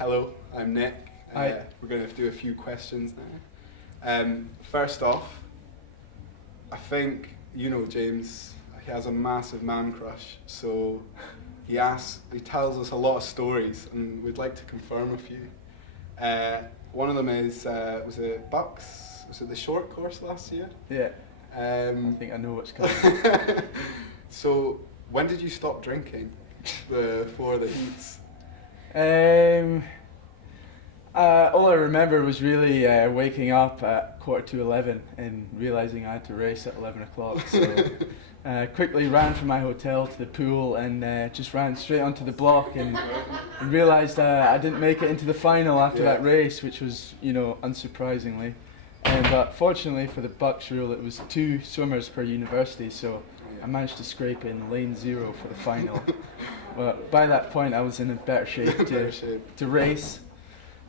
Hello, I'm Nick. Hi. We're going to do a few questions now. First off, I think you know James. He has a massive man crush, so he tells us a lot of stories, and we'd like to confirm a few. One of them is, was it Bucks? Was it the short course last year? Yeah. I think I know what's coming. So, when did you stop drinking before the heats? All I remember was really waking up at 11:15 and realising I had to race at 11 o'clock. So quickly ran from my hotel to the pool and just ran straight onto the block and realised I didn't make it into the final after that race, which was, unsurprisingly. But fortunately for the Bucks rule, it was 2 swimmers per university, so I managed to scrape in lane 0 for the final. But by that point, I was in a better shape to race.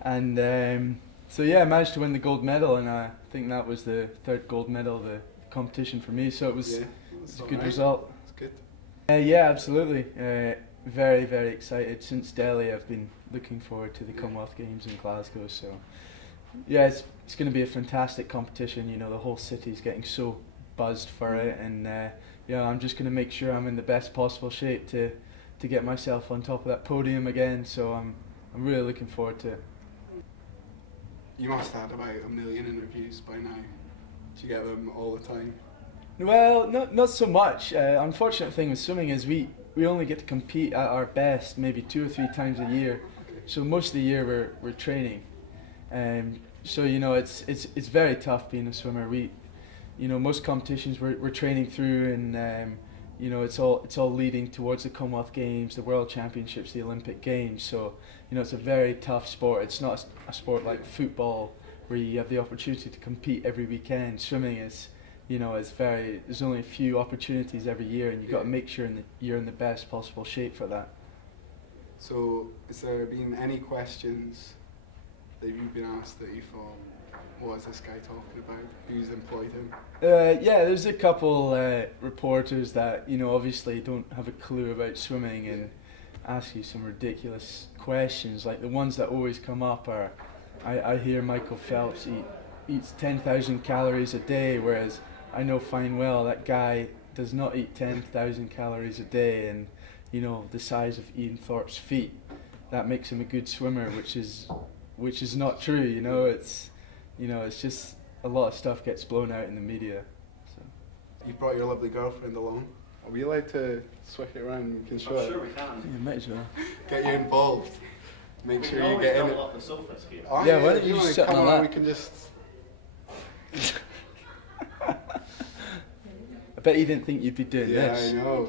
And I managed to win the gold medal, and I think that was the 3rd gold medal of the competition for me, so it was a good result. It's good. Yeah, absolutely. Very, very excited. Since Delhi, I've been looking forward to the Commonwealth Games in Glasgow, so yeah, it's going to be a fantastic competition. The whole city's getting so buzzed for it, and I'm just going to make sure I'm in the best possible shape to get myself on top of that podium again, so I'm really looking forward to it. You must have had about 1 million interviews by now. Do you get them all the time? Well, not so much. Unfortunate thing with swimming is we only get to compete at our best maybe 2 or 3 times a year. So most of the year we're training. So it's very tough being a swimmer. Most competitions we're training through, and it's all leading towards the Commonwealth Games, the World Championships, the Olympic Games. So it's a very tough sport. It's not a sport like football where you have the opportunity to compete every weekend. Swimming is, there's only a few opportunities every year, and you've got to make sure you're in the best possible shape for that. So, has there been any questions that you've been asked that you thought, what is this guy talking about? Who's employed him? There's a couple reporters that obviously don't have a clue about swimming and ask you some ridiculous questions. Like the ones that always come up are, I hear Michael Phelps eats 10,000 calories a day, whereas I know fine well that guy does not eat 10,000 calories a day, and the size of Ian Thorpe's feet, that makes him a good swimmer, which is not true. It's just a lot of stuff gets blown out in the media. So. You brought your lovely girlfriend along. Are we allowed to swish it around? We can show it. Sure we can. Yeah, might as well. Get you involved. Make sure you get in it. Up the sofas here. Oh, yeah, why don't you just sit come on on? that? We can just. I bet you didn't think you'd be doing this. Yeah, I know.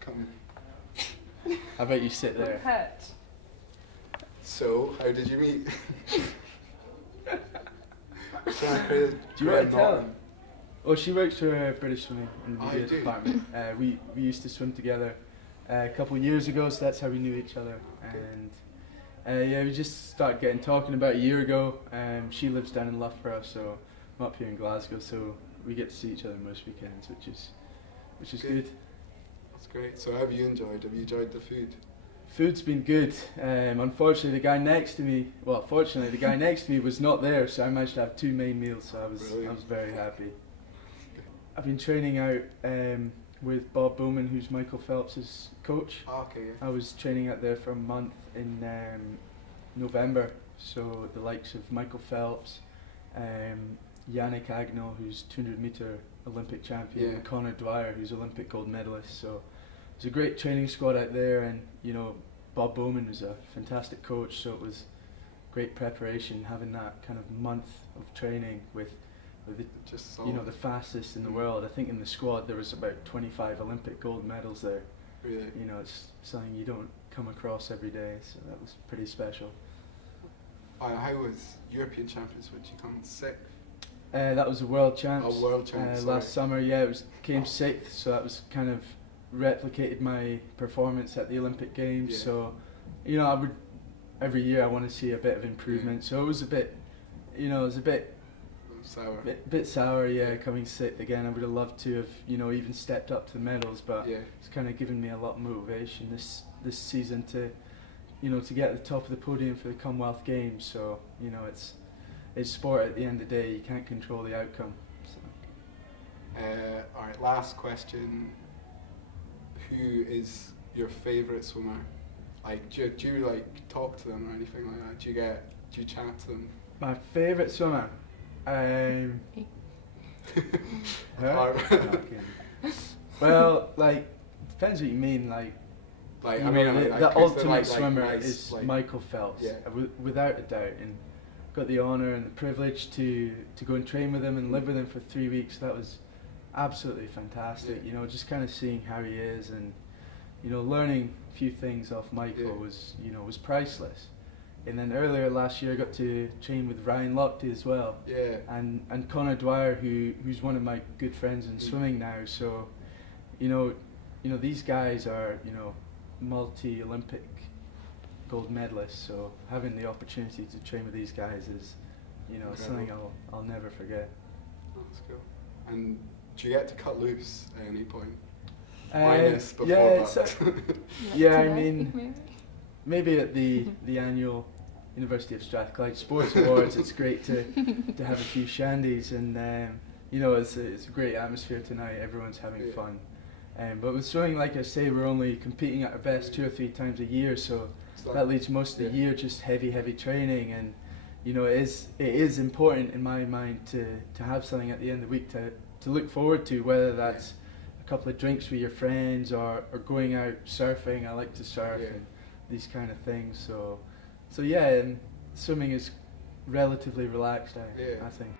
Come. How about you sit there? Hurt. So, how did you meet? Do you want to tell him? Oh, she works for British Swimming in the media department. We used to swim together a couple of years ago, so that's how we knew each other. And we just started talking about a year ago. She lives down in Loughborough, so I'm up here in Glasgow, so we get to see each other most weekends, which is good. That's great. So, how have you enjoyed? Have you enjoyed the food? Food's been good. Unfortunately, the guy next to me was not there, so I managed to have 2 main meals. So I was very happy. I've been training out with Bob Bowman, who's Michael Phelps' coach. Oh, okay. Yeah. I was training out there for a month in November. So the likes of Michael Phelps, Yannick Agnel, who's 200-meter Olympic champion, and Conor Dwyer, who's Olympic gold medalist. So it was a great training squad out there, and Bob Bowman was a fantastic coach, so it was great preparation having that kind of month of training with the fastest in the world. I think in the squad there was about 25 Olympic gold medals there. Really? It's something you don't come across every day, so that was pretty special. How was European Champions? Would you come 6th? That was a world champs. Oh, world champs. Last summer, came 6th, so that was kind of replicated my performance at the Olympic Games. So every year I want to see a bit of improvement. So it was a bit sour. Bit sour, coming 6th again. I would have loved to have even stepped up to the medals, but it's kind of given me a lot of motivation this season to to get at the top of the podium for the Commonwealth Games. So it's sport at the end of the day. You can't control the outcome. So. All right, last question. Who is your favourite swimmer? Like, do you like talk to them or anything like that? Do you chat to them? My favourite swimmer. Well, like, depends what you mean. Like the ultimate swimmer is Michael Phelps, without a doubt, and got the honour and the privilege to go and train with him and live with him for 3 weeks. That was absolutely fantastic. Yeah. Just kind of seeing how he is, and learning a few things off Michael was priceless. And then earlier last year I got to train with Ryan Lochte as well. Yeah. And Connor Dwyer, who's one of my good friends in swimming now. So, these guys are, multi-Olympic gold medalists. So having the opportunity to train with these guys is, something I'll never forget. That's cool. And do you get to cut loose at any point? Minus before I mean, maybe at the annual University of Strathclyde Sports Awards, it's great to have a few shandies, and it's a great atmosphere tonight. Everyone's having fun. But with swimming, like I say, we're only competing at our best 2 or 3 times a year, so that leaves most of the year just heavy training. And it is important in my mind to have something at the end of the week to look forward to, whether that's a couple of drinks with your friends or going out surfing. I like to surf and these kind of things. So yeah, and swimming is relatively relaxed, I think.